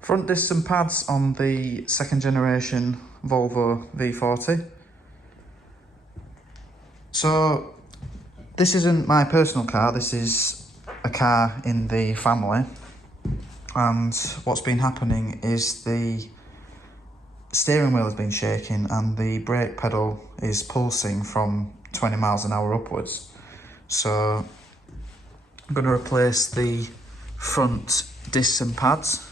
Front discs and pads on the second generation Volvo V40. So this isn't my personal car, this is a car in the family, and what's been happening is the steering wheel has been shaking and the brake pedal is pulsing from 20 miles an hour upwards. So I'm going to replace the front discs and pads.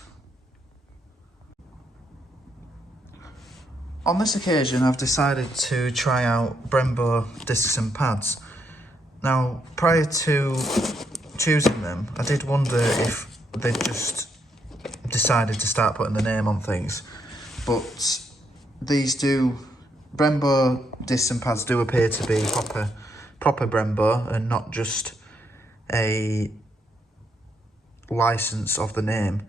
On this occasion I've decided to try out Brembo discs and pads. Now, prior to choosing them, I did wonder if they'd just decided to start putting the name on things, but Brembo discs and pads do appear to be proper Brembo and not just a license of the name,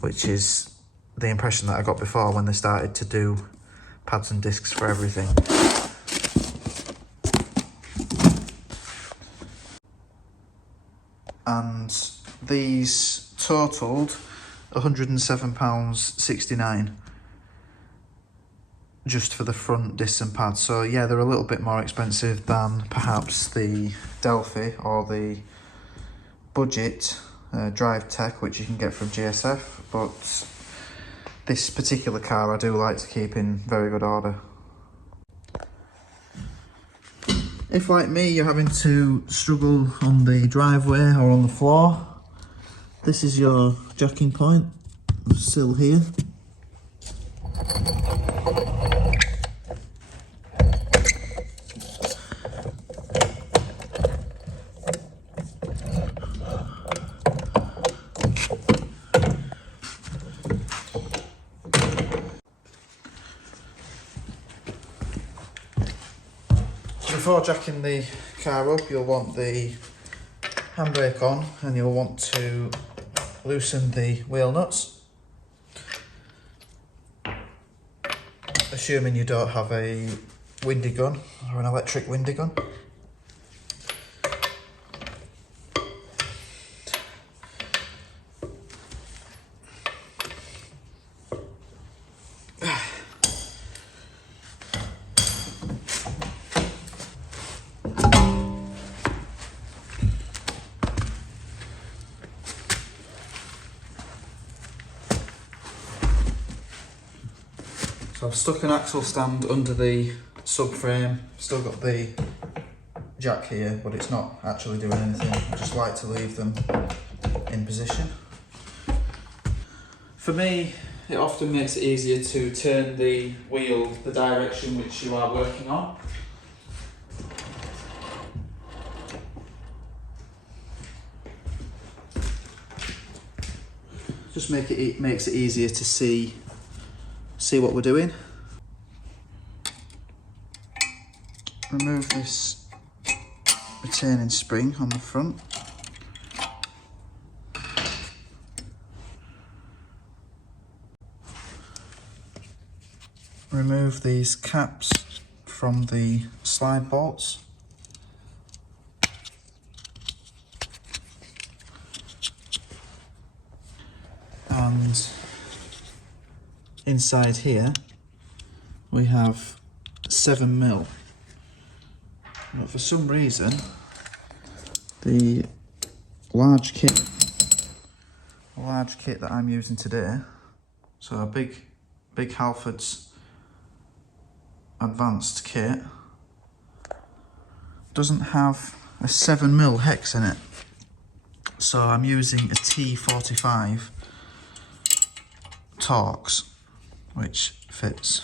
which is the impression that I got before when they started to do pads and discs for everything. And these totaled £107.69 just for the front discs and pads. So yeah, they're a little bit more expensive than perhaps the Delphi or the budget Drive Tech, which you can get from GSF, but this particular car I do like to keep in very good order. If, like me, you're having to struggle on the driveway or on the floor, this is your jacking point, still here. Before jacking the car up, you'll want the handbrake on and you'll want to loosen the wheel nuts, assuming you don't have a windy gun or an electric windy gun. So I've stuck an axle stand under the subframe, still got the jack here, but it's not actually doing anything. I just like to leave them in position. For me, it often makes it easier to turn the wheel the direction which you are working on. Just makes it easier to see what we're doing. Remove this retaining spring on the front. Remove these caps from the slide bolts. And inside here we have 7mm, but for some reason the large kit that I'm using today, so a big Halford's advanced kit, doesn't have a 7mm hex in it, so I'm using a T45 Torx, which fits.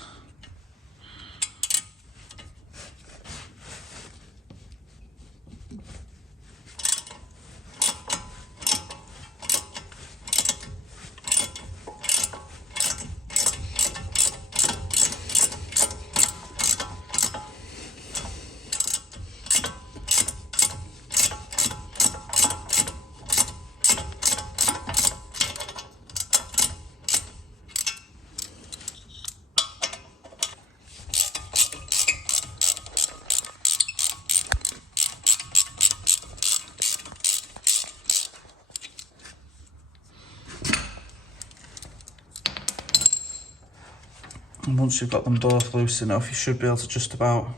And once you've got them both loose enough, you should be able to just about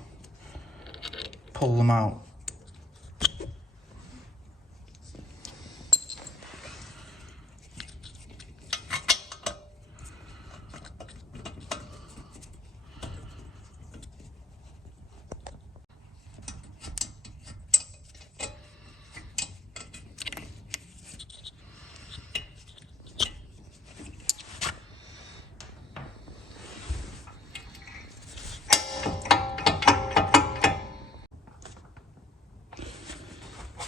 pull them out.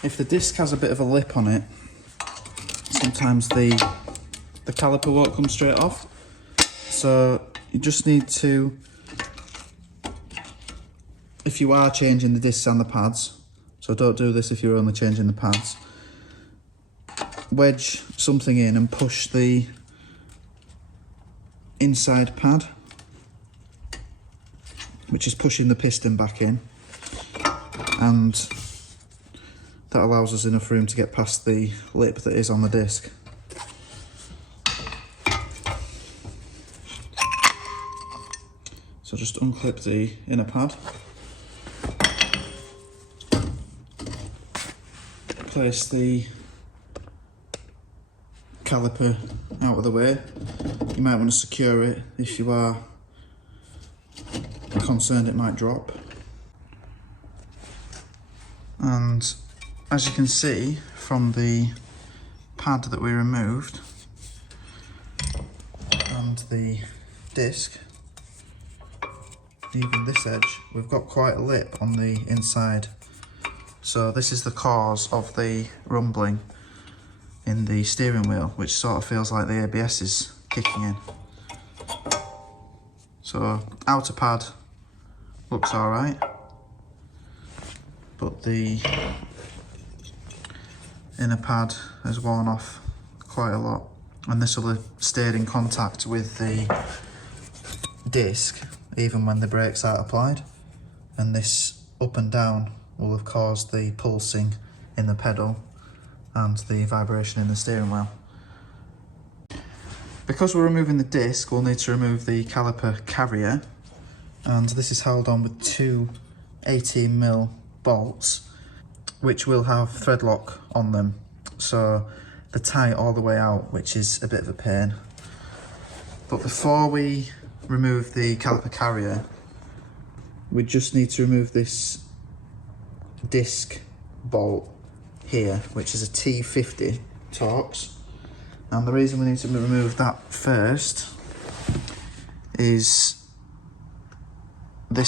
If the disc has a bit of a lip on it, sometimes the caliper won't come straight off. So you just need to, if you are changing the discs and the pads, so don't do this if you're only changing the pads, wedge something in and push the inside pad, which is pushing the piston back in, and that allows us enough room to get past the lip that is on the disc. So just unclip the inner pad, place the caliper out of the way. You might want to secure it if you are concerned it might drop. And as you can see from the pad that we removed and the disc, even this edge, we've got quite a lip on the inside. So this is the cause of the rumbling in the steering wheel, which sort of feels like the ABS is kicking in. So outer pad looks alright, but the inner pad has worn off quite a lot, and this will have stayed in contact with the disc even when the brakes aren't applied, and this up and down will have caused the pulsing in the pedal and the vibration in the steering wheel. Because we're removing the disc, we'll need to remove the caliper carrier, and this is held on with two 18mm bolts, which will have thread lock on them, so they're tight all the way out, which is a bit of a pain. But before we remove the caliper carrier, we just need to remove this disc bolt here, which is a T50 Torx. And the reason we need to remove that first is we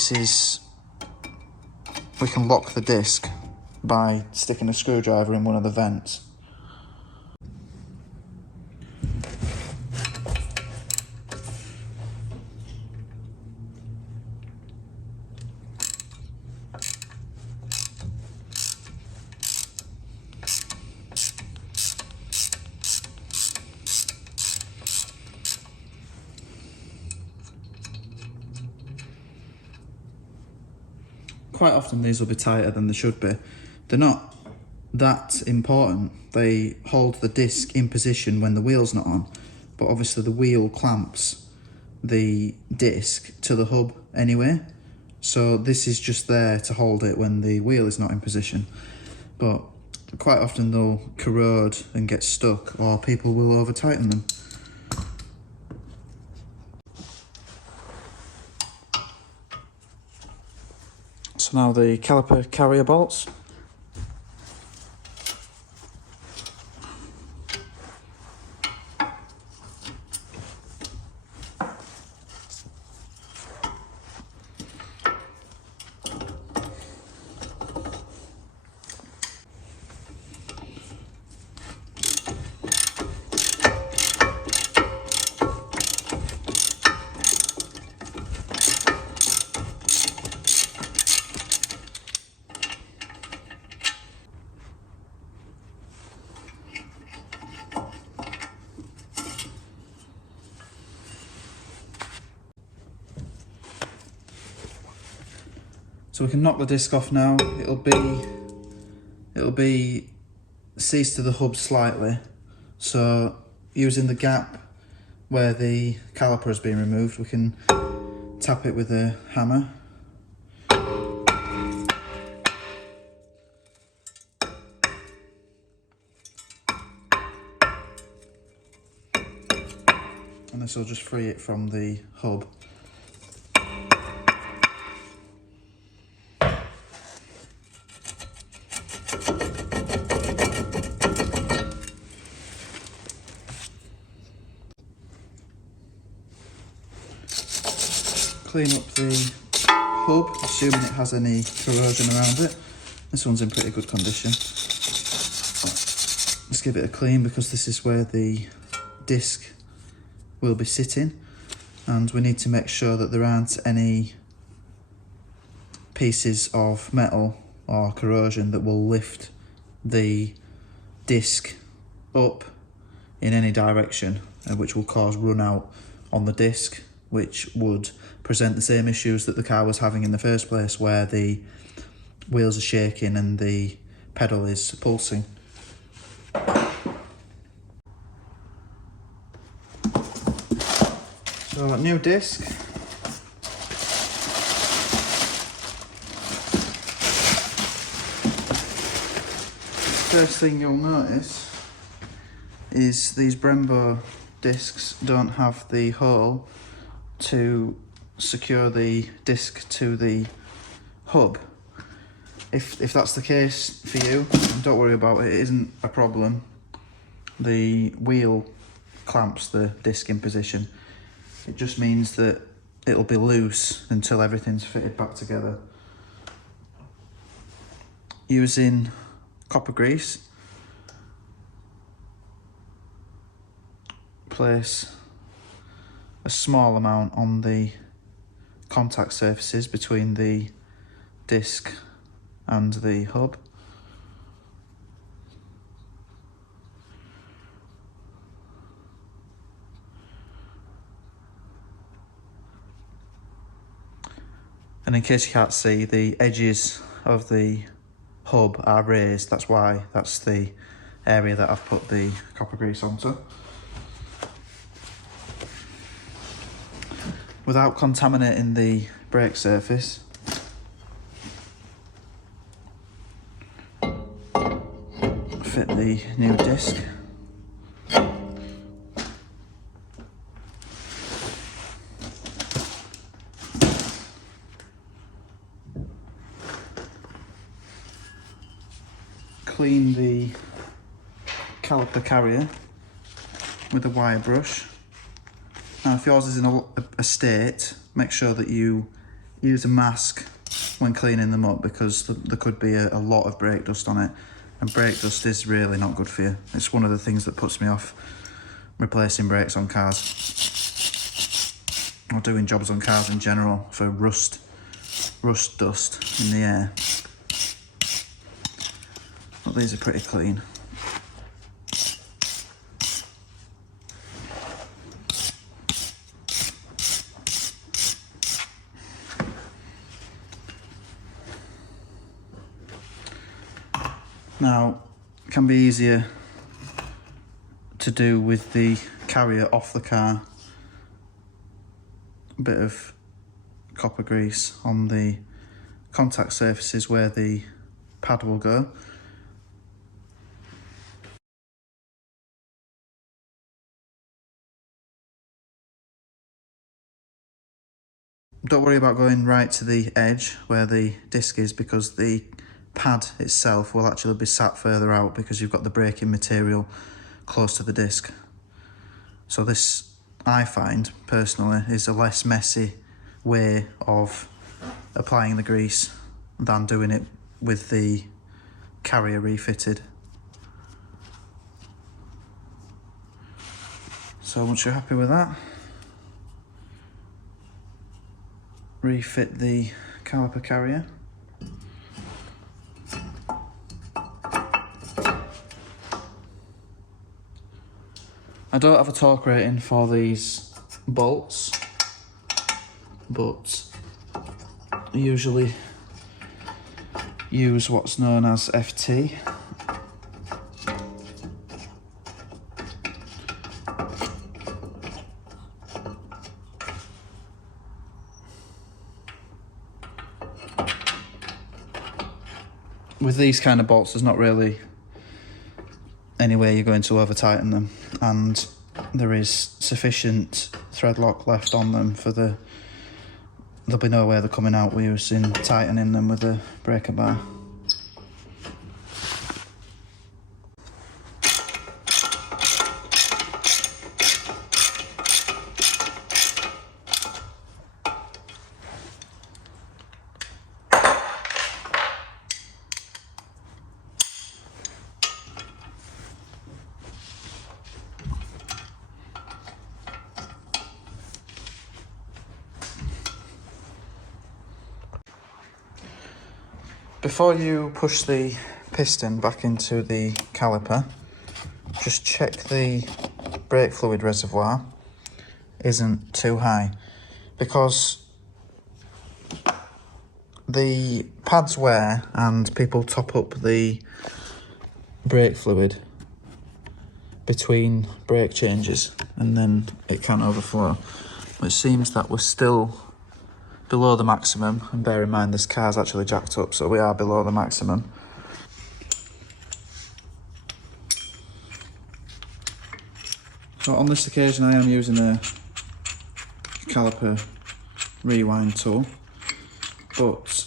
can lock the disc by sticking a screwdriver in one of the vents. Quite often these will be tighter than they should be. They're not that important. They hold the disc in position when the wheel's not on, but obviously the wheel clamps the disc to the hub anyway, so this is just there to hold it when the wheel is not in position. But quite often they'll corrode and get stuck, or people will over tighten them. So now the caliper carrier bolts. So we can knock the disc off now. It'll be seized to the hub slightly. So using the gap where the caliper has been removed, we can tap it with a hammer. And this will just free it from the hub. Clean up the hub, assuming it has any corrosion around it. This one's in pretty good condition. Let's give it a clean because this is where the disc will be sitting, and we need to make sure that there aren't any pieces of metal or corrosion that will lift the disc up in any direction, which will cause run out on the disc, which would present the same issues that the car was having in the first place, where the wheels are shaking and the pedal is pulsing. So, new disc. First thing you'll notice is these Brembo discs don't have the hole to secure the disc to the hub. If that's the case for you, don't worry about it, it isn't a problem. The wheel clamps the disc in position. It just means that it'll be loose until everything's fitted back together. Using copper grease, place a small amount on the contact surfaces between the disc and the hub. And in case you can't see, the edges of the hub are raised. That's why that's the area that I've put the copper grease onto. Without contaminating the brake surface, fit the new disc. Clean the caliper carrier with a wire brush. Now, if yours is in a state, make sure that you use a mask when cleaning them up, because there could be a lot of brake dust on it, and brake dust is really not good for you. It's one of the things that puts me off replacing brakes on cars, or doing jobs on cars in general, for rust dust in the air. But these are pretty clean. Now, it can be easier to do with the carrier off the car. A bit of copper grease on the contact surfaces where the pad will go. Don't worry about going right to the edge where the disc is, because the pad itself will actually be sat further out because you've got the braking material close to the disc. So this, I find personally, is a less messy way of applying the grease than doing it with the carrier refitted. So once you're happy with that, refit the caliper carrier. I don't have a torque rating for these bolts, but I usually use what's known as FT. with these kind of bolts, there's not really any way you're going to over tighten them, and there is sufficient thread lock left on them for there'll be no way they're coming out with using tightening them with a breaker bar. Before you push the piston back into the caliper, just check the brake fluid reservoir isn't too high, because the pads wear and people top up the brake fluid between brake changes and then it can overflow. But it seems that we're still below the maximum, and bear in mind this car's actually jacked up, so we are below the maximum. So on this occasion I am using a caliper rewind tool, but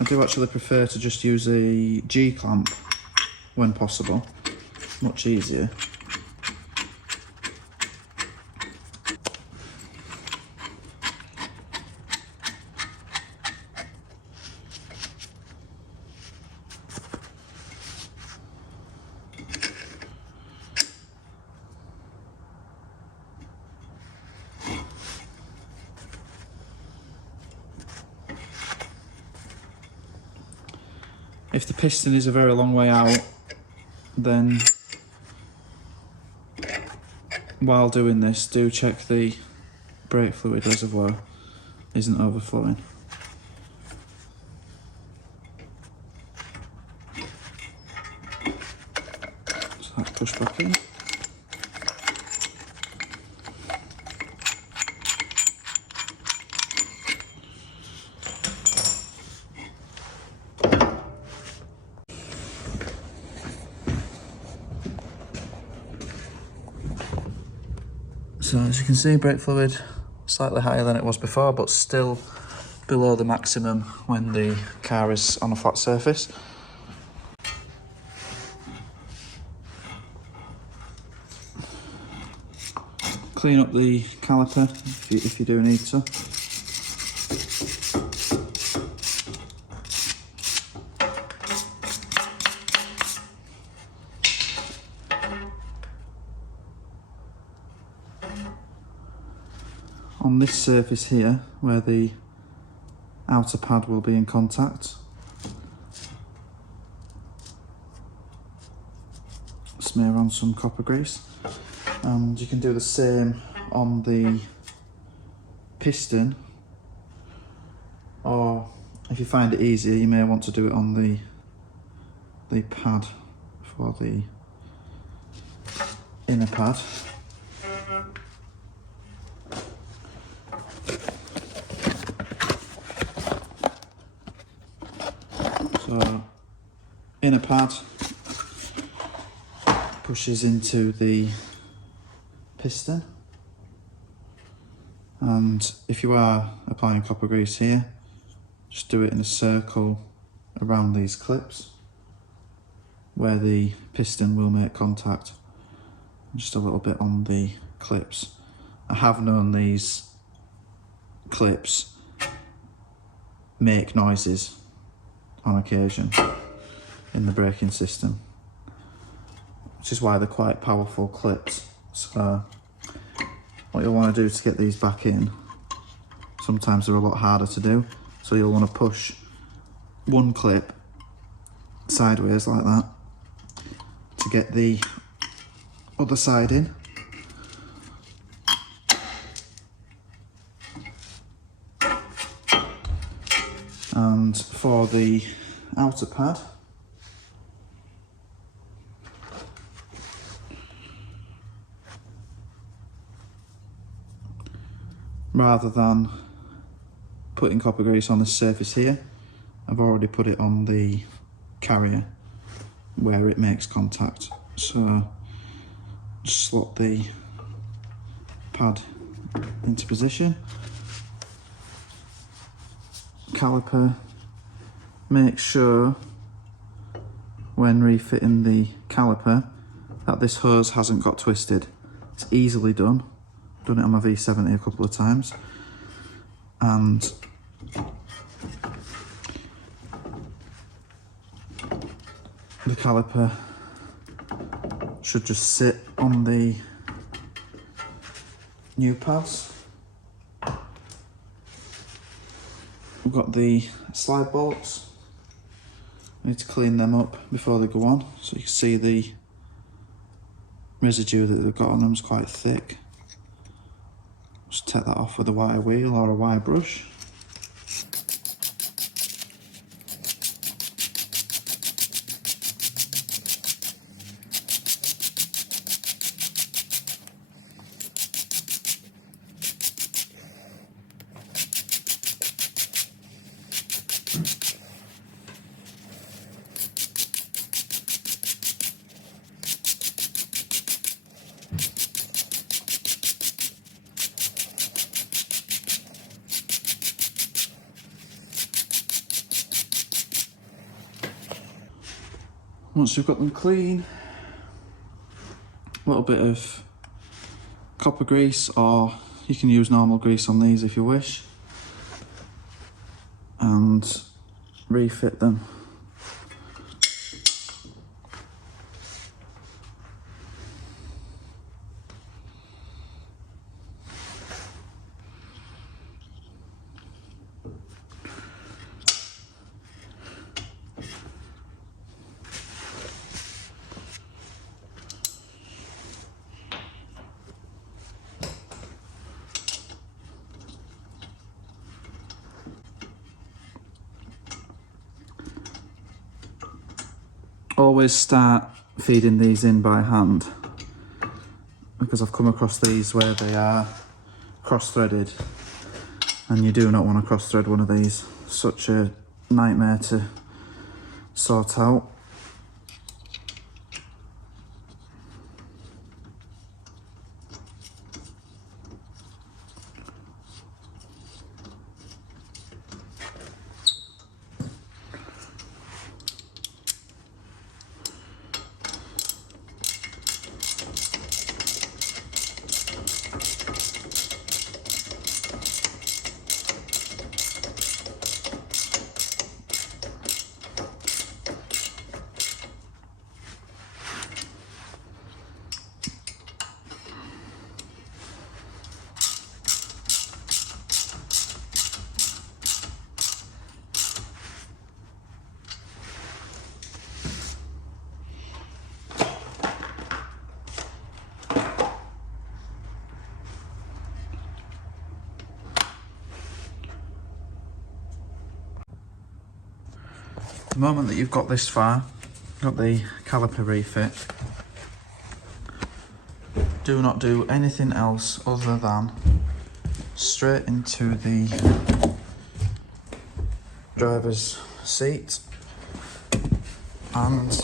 I do actually prefer to just use a G-clamp when possible, much easier. If the piston is a very long way out, then while doing this, do check the brake fluid reservoir isn't overflowing. So that's pushed back in. So as you can see, brake fluid slightly higher than it was before, but still below the maximum when the car is on a flat surface. Clean up the caliper if you do need to. On this surface here, where the outer pad will be in contact, smear on some copper grease, and you can do the same on the piston, or if you find it easier you may want to do it on the pad for the inner pad. So inner pad pushes into the piston, and if you are applying copper grease here, just do it in a circle around these clips where the piston will make contact, just a little bit on the clips. I have known these clips make noises on occasion in the braking system, which is why they're quite powerful clips. So what you'll want to do to get these back in, sometimes they're a lot harder to do, so you'll want to push one clip sideways like that to get the other side in. And for the outer pad, rather than putting copper grease on this surface here, I've already put it on the carrier where it makes contact. So just slot the pad into position. Caliper, make sure when refitting the caliper that this hose hasn't got twisted. It's easily done. Done it on my V70 a couple of times. And the caliper should just sit on the new pads. We've got the slide bolts. We need to clean them up before they go on, so you can see the residue that they've got on them is quite thick. Just take that off with a wire wheel or a wire brush. Once you've got them clean, a little bit of copper grease, or you can use normal grease on these if you wish, and refit them. Always start feeding these in by hand, because I've come across these where they are cross-threaded, and you do not want to cross-thread one of these. Such a nightmare to sort out. The moment that you've got this far, got the caliper refit, do not do anything else other than straight into the driver's seat and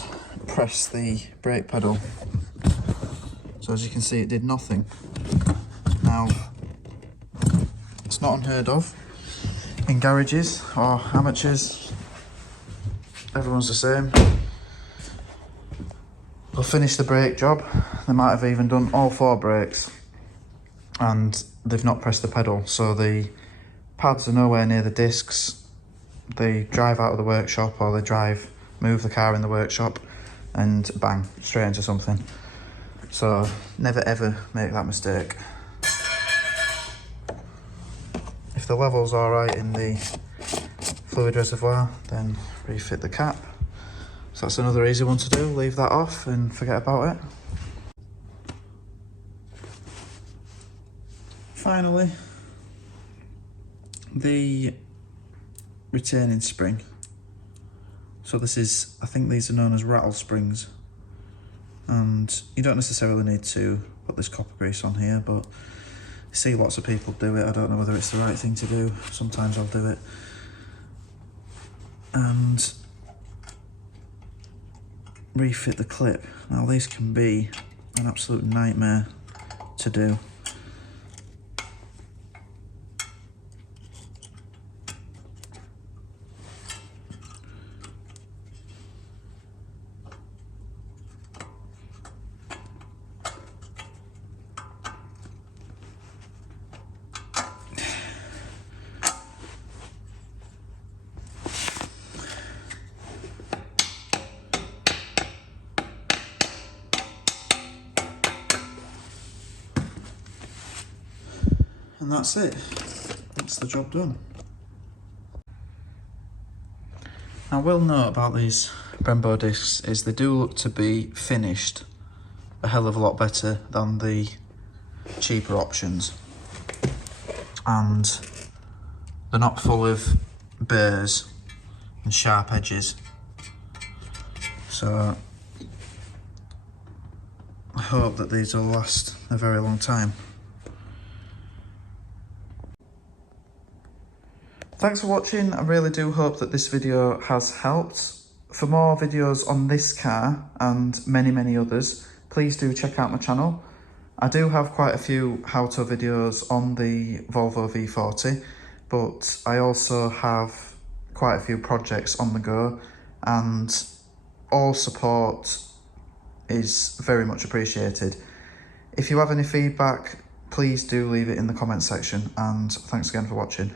press the brake pedal. So as you can see, it did nothing. Now, it's not unheard of in garages or amateurs. Everyone's the same. They'll finish the brake job. They might have even done all 4 brakes and they've not pressed the pedal. So the pads are nowhere near the discs. They drive out of the workshop, or they move the car in the workshop and bang, straight into something. So never ever make that mistake. If the level's alright in the fluid reservoir, then refit the cap. So that's another easy one to do. Leave that off and forget about it. Finally, the retaining spring. So this is, I think these are known as rattle springs, and you don't necessarily need to put this copper grease on here, but I see lots of people do it. I don't know whether it's the right thing to do. Sometimes I'll do it. And refit the clip. Now these can be an absolute nightmare to do. And that's it. That's the job done. Now, I will note about these Brembo discs is they do look to be finished a hell of a lot better than the cheaper options. And they're not full of burrs and sharp edges. So I hope that these will last a very long time. Thanks for watching. I really do hope that this video has helped. For more videos on this car and many others, please do check out my channel. I do have quite a few how-to videos on the Volvo V40, but I also have quite a few projects on the go, and all support is very much appreciated. If you have any feedback, please do leave it in the comment section, and thanks again for watching.